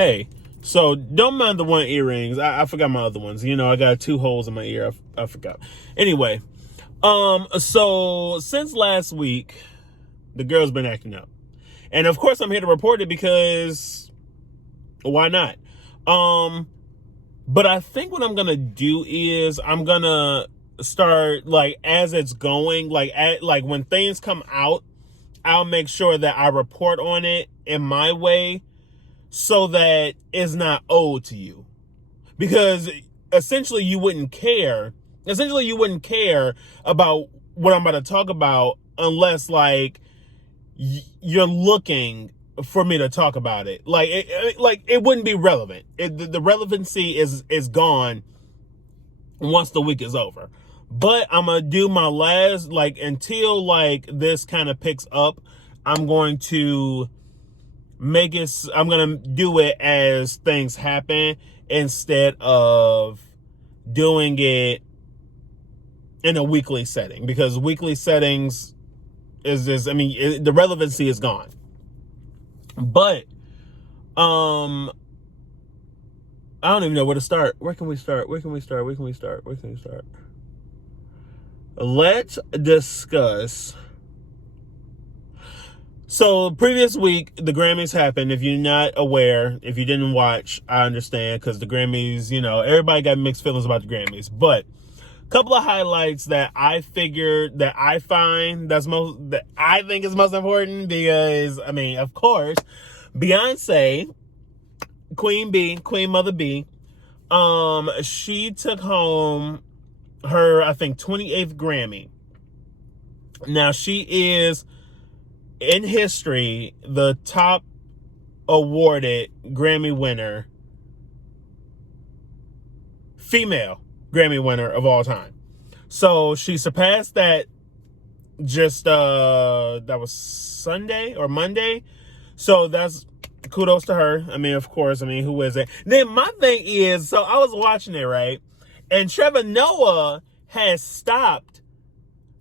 Hey, so don't mind the one earrings. I forgot my other ones. You know, I got 2 holes in my ear. I forgot. Anyway, so since last week, the girl's been acting up. And of course I'm here to report it because why not? But I think what I'm gonna do is I'm gonna start, like, as it's going, like when things come out, I'll make sure that I report on it in my way so that it's not owed to you. Because essentially you wouldn't care. Essentially you wouldn't care about what I'm about to talk about unless, like, you're looking for me to talk about it. Like it wouldn't be relevant. The relevancy is gone once the week is over. But I'm gonna do my last, like, until, like, this kind of picks up, I'm going to I'm gonna do it as things happen instead of doing it in a weekly setting, because weekly settings the relevancy is gone. But I don't even know where to start. Where can we start? Let's discuss. So previous week, the Grammys happened. If you're not aware, if you didn't watch, I understand, because the Grammys, you know, everybody got mixed feelings about the Grammys. But a couple of highlights that I figured, that I find that I think is most important, because, I mean, of course, Beyonce, Queen Mother B, she took home her, I think, 28th Grammy. Now, she is, in history, the top awarded Grammy winner, female Grammy winner of all time. So she surpassed that just, that was Sunday or Monday. So that's kudos to her. I mean, of course, who is it? Then my thing is, so I was watching it, right? And Trevor Noah has stopped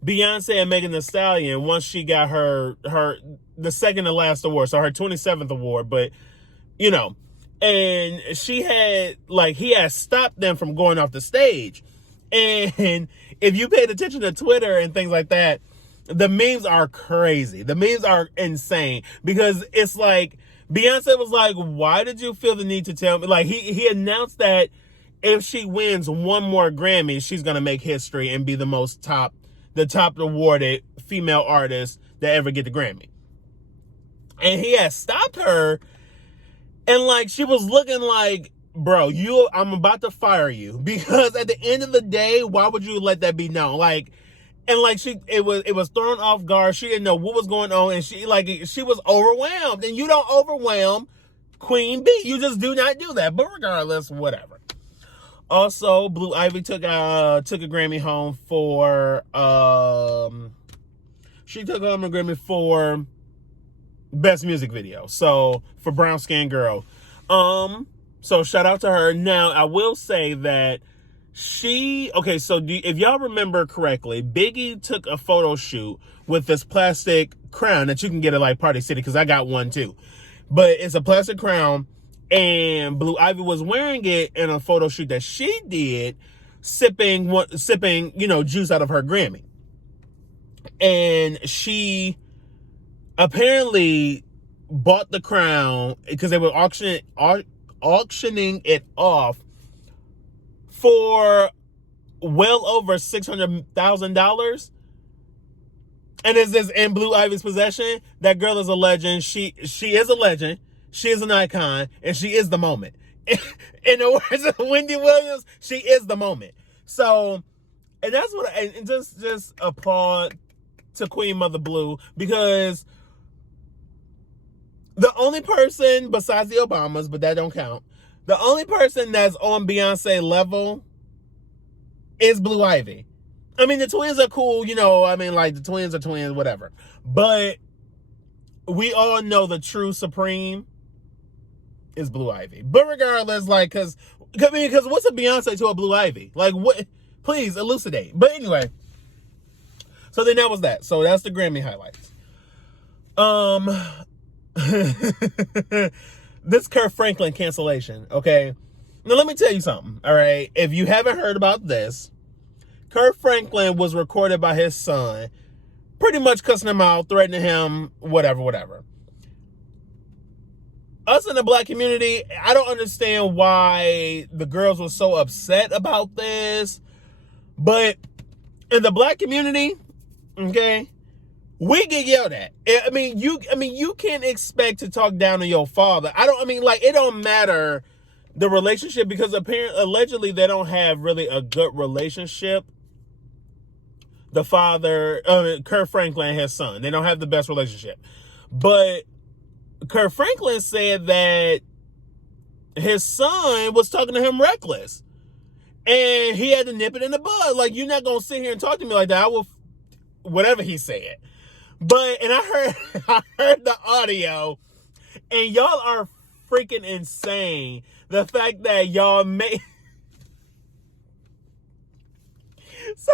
Beyonce and Megan Thee Stallion once she got the second to last award, so her 27th award. But, you know, and he had stopped them from going off the stage. And if you paid attention to Twitter and things like that, the memes are crazy. The memes are insane, because it's like Beyonce was like, why did you feel the need to tell me? Like, he announced that if she wins one more Grammy, she's going to make history and be the top awarded female artist that ever get the Grammy. And he had stopped her, and, like, she was looking like, bro, I'm about to fire you, because at the end of the day, why would you let that be known? Like, and, like, it was thrown off guard. She didn't know what was going on, and she was overwhelmed. And you don't overwhelm Queen B. You just do not do that. But regardless, whatever. Also, Blue Ivy took a Grammy home for she took home a Grammy for Best Music Video. So for Brown Skin Girl. So shout out to her. Now, I will say that if y'all remember correctly, Biggie took a photo shoot with this plastic crown that you can get at, like, Party City, because I got one too. But it's a plastic crown, and Blue Ivy was wearing it in a photo shoot that she did, sipping, you know, juice out of her Grammy. And she apparently bought the crown because they were auctioning it off for well over $600,000. And is this in Blue Ivy's possession? That girl is a legend. She is a legend. She is an icon, and she is the moment. In the words of Wendy Williams, she is the moment. So, and that's what, and just applaud to Queen Mother Blue, because the only person besides the Obamas, but that don't count, the only person that's on Beyonce level is Blue Ivy. I mean, the twins are cool, you know, like, the twins are twins, whatever. But we all know the true supreme is Blue Ivy. But regardless, like, because what's a Beyonce to a Blue Ivy? Like, what? Please elucidate. But anyway, so then that was that. So that's the Grammy highlights. this Kirk Franklin cancellation, okay? Now, let me tell you something, all right? If you haven't heard about this, Kirk Franklin was recorded by his son, pretty much cussing him out, threatening him, whatever. Us in the black community, I don't understand why the girls were so upset about this. But in the black community, okay, we get yelled at. I mean, you can't expect to talk down on your father. It don't matter the relationship, because allegedly they don't have really a good relationship. The father, Kirk Franklin and his son, they don't have the best relationship. But Kirk Franklin said that his son was talking to him reckless. And he had to nip it in the bud. Like, you're not going to sit here and talk to me like that. I will, whatever he said. But, and I heard the audio, and y'all are freaking insane. The fact that y'all made... So,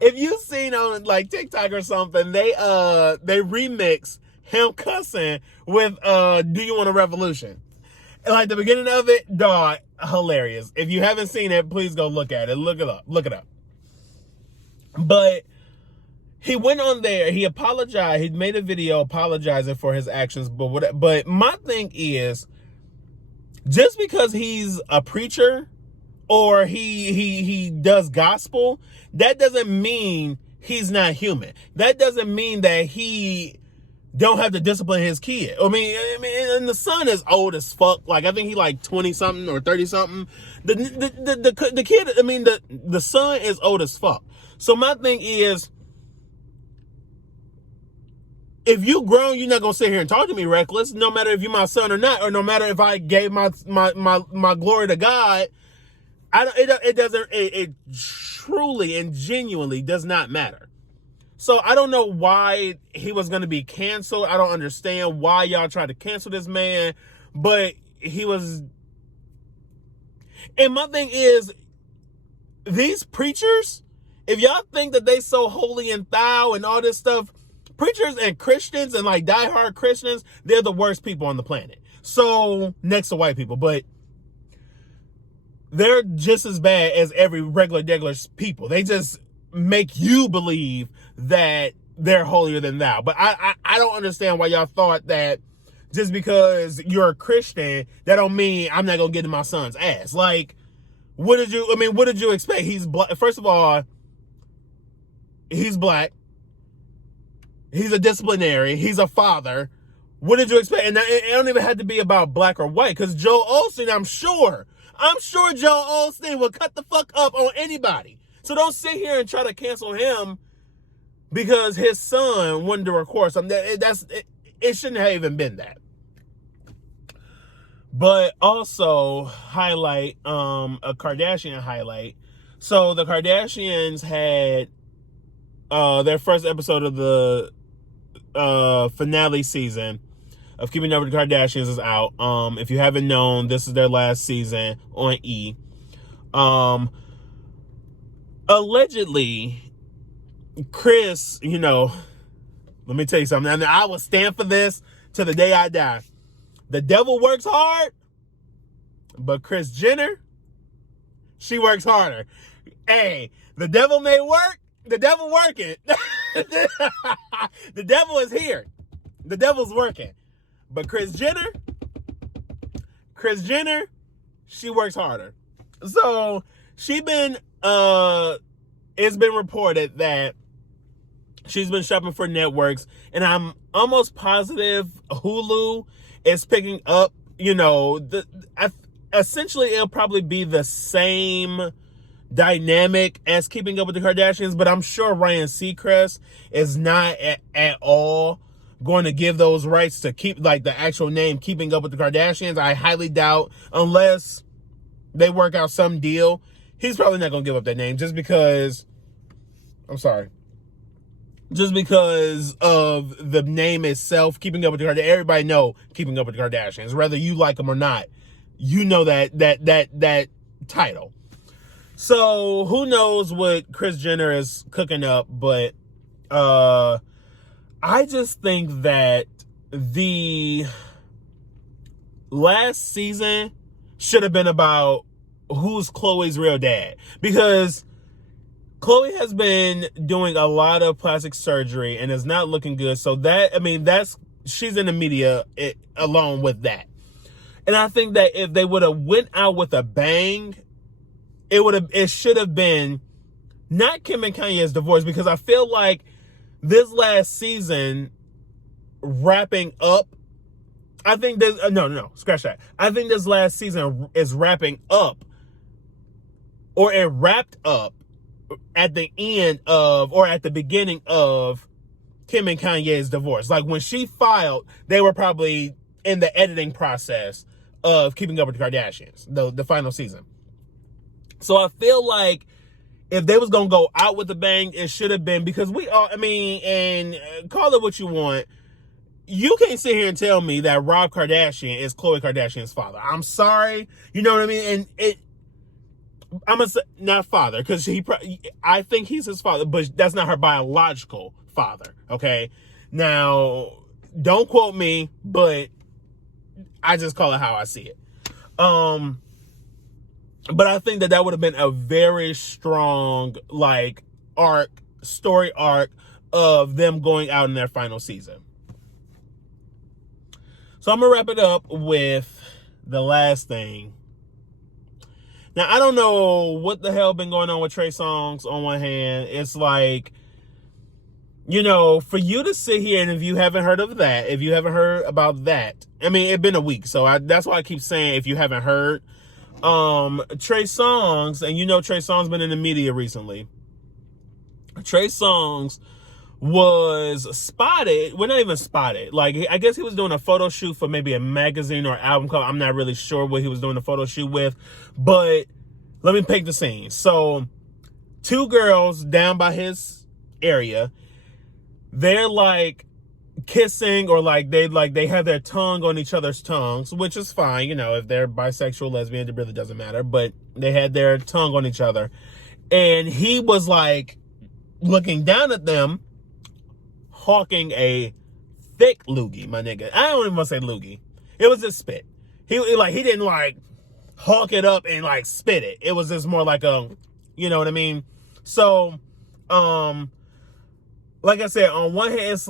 if you've seen on, like, TikTok or something, they remix him cussing with, Do You Want a Revolution? And, like, the beginning of it, dog, hilarious. If you haven't seen it, please go look at it. Look it up. But he went on there, he apologized, he made a video apologizing for his actions, but my thing is, just because he's a preacher or he does gospel, that doesn't mean he's not human. That doesn't mean that he don't have to discipline his kid. I mean, and the son is old as fuck. Like, I think he like 20 something or 30 something. The kid, I mean, the son is old as fuck. So my thing is, if you grown, you're not gonna sit here and talk to me reckless, no matter if you're my son or not, or no matter if I gave my glory to God. It truly and genuinely does not matter. So I don't know why he was going to be canceled. I don't understand why y'all tried to cancel this man, but he was. And my thing is, these preachers, if y'all think that they so holy and thou and all this stuff, preachers and Christians and like diehard Christians, they're the worst people on the planet. So next to white people, but they're just as bad as every regular people. They just make you believe that they're holier than thou. But I don't understand why y'all thought that just because you're a Christian, that don't mean I'm not gonna get in my son's ass. Like, what did you expect? He's black. First of all, he's black. He's a disciplinary. He's a father. What did you expect? And it don't even have to be about black or white, because Joel Osteen, I'm sure Joel Osteen will cut the fuck up on anybody. So don't sit here and try to cancel him because his son wanted to record something. It shouldn't have even been that. But also highlight a Kardashian highlight. So the Kardashians had their first episode of the finale season of Keeping Up with the Kardashians is out. If you haven't known, this is their last season on E. Allegedly, Chris, let me tell you something. And I will stand for this till the day I die. The devil works hard, but Kris Jenner, she works harder. Hey, the devil may work, the devil working. The devil is here. The devil's working. But Kris Jenner, she works harder. So it's been reported that she's been shopping for networks, and I'm almost positive Hulu is picking up, essentially it'll probably be the same dynamic as Keeping Up with the Kardashians, but I'm sure Ryan Seacrest is not at all going to give those rights to keep like the actual name Keeping Up with the Kardashians. I highly doubt, unless they work out some deal. He's probably not going to give up that name just because of the name itself, Keeping Up with the Kardashians. Everybody know Keeping Up with the Kardashians, whether you like them or not. You know that title. So who knows what Kris Jenner is cooking up, but I just think that last season should have been about who's Chloe's real dad, because Chloe has been doing a lot of plastic surgery and is not looking good. So she's in the media along with that. And I think that if they would have went out with a bang, it should have been not Kim and Kanye's divorce, because I feel like this last season wrapping up, I think this, scratch that. I think this last season is wrapping up, or it wrapped up at the end of, or at the beginning of Kim and Kanye's divorce. Like when she filed, they were probably in the editing process of Keeping Up with the Kardashians, the final season. So I feel like if they was going to go out with a bang, it should have been, because and call it what you want, you can't sit here and tell me that Rob Kardashian is Khloe Kardashian's father. I'm sorry. You know what I mean? And I'm going to say, not father, because I think he's his father, but that's not her biological father, okay? Now, don't quote me, but I just call it how I see it. But I think that would have been a very strong, story arc of them going out in their final season. So I'm going to wrap it up with the last thing. Now, I don't know what the hell been going on with Trey Songs on one hand. It's like, for you to sit here, and if you haven't heard of that, if you haven't heard about that, it's been a week. So that's why I keep saying, if you haven't heard, Trey Songs, and Trey Songs been in the media recently. Trey Songs was spotted, well, not even spotted, I guess he was doing a photo shoot for maybe a magazine or album cover. I'm not really sure what he was doing a photo shoot with, but let me paint the scene. So 2 girls down by his area, they're kissing, or they have their tongue on each other's tongues, which is fine, if they're bisexual, lesbian, it really doesn't matter, but they had their tongue on each other, and he was looking down at them, hawking a thick loogie, my nigga. I don't even want to say loogie. It was just spit. He didn't hawk it up and spit it. It was just more you know what I mean? So, like I said, on one hand, it's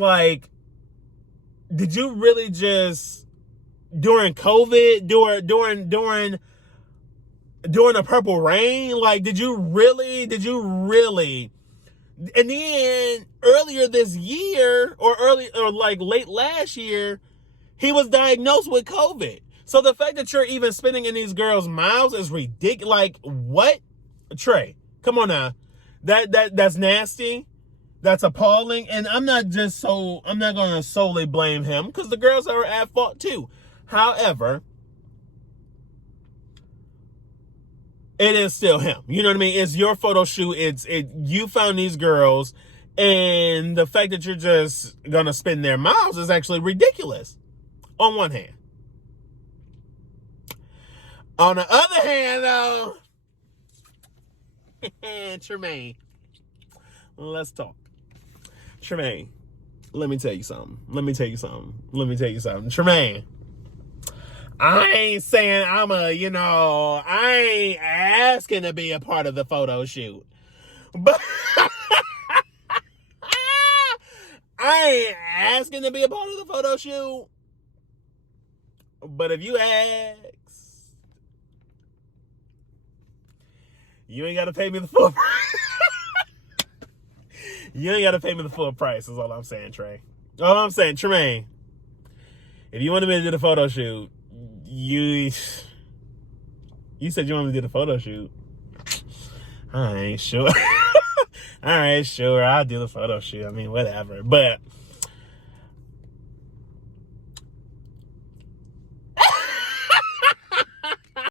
did you really just, during COVID, during the Purple Rain, did you really, and then earlier this year, or late last year, he was diagnosed with COVID. So the fact that you're even spitting in these girls' mouths is ridiculous. What? Trey, come on now. That's nasty. That's appalling. And I'm not going to solely blame him, because the girls are at fault too. However, it is still him. You know what I mean? It's your photo shoot. You found these girls, and the fact that you're just going to spit in their mouths is actually ridiculous on one hand. On the other hand, though, Tremaine, let's talk. Tremaine, let me tell you something. Tremaine, I ain't saying I ain't asking to be a part of the photo shoot. But I ain't asking to be a part of the photo shoot. But if you ask, you ain't got to pay me the full price. You ain't got to pay me the full price, is all I'm saying, Trey. All I'm saying, Tremaine, if you wanted me to do the photo shoot, you said you wanted me to do the photo shoot. I ain't sure. All right, sure, I'll do the photo shoot. Whatever. But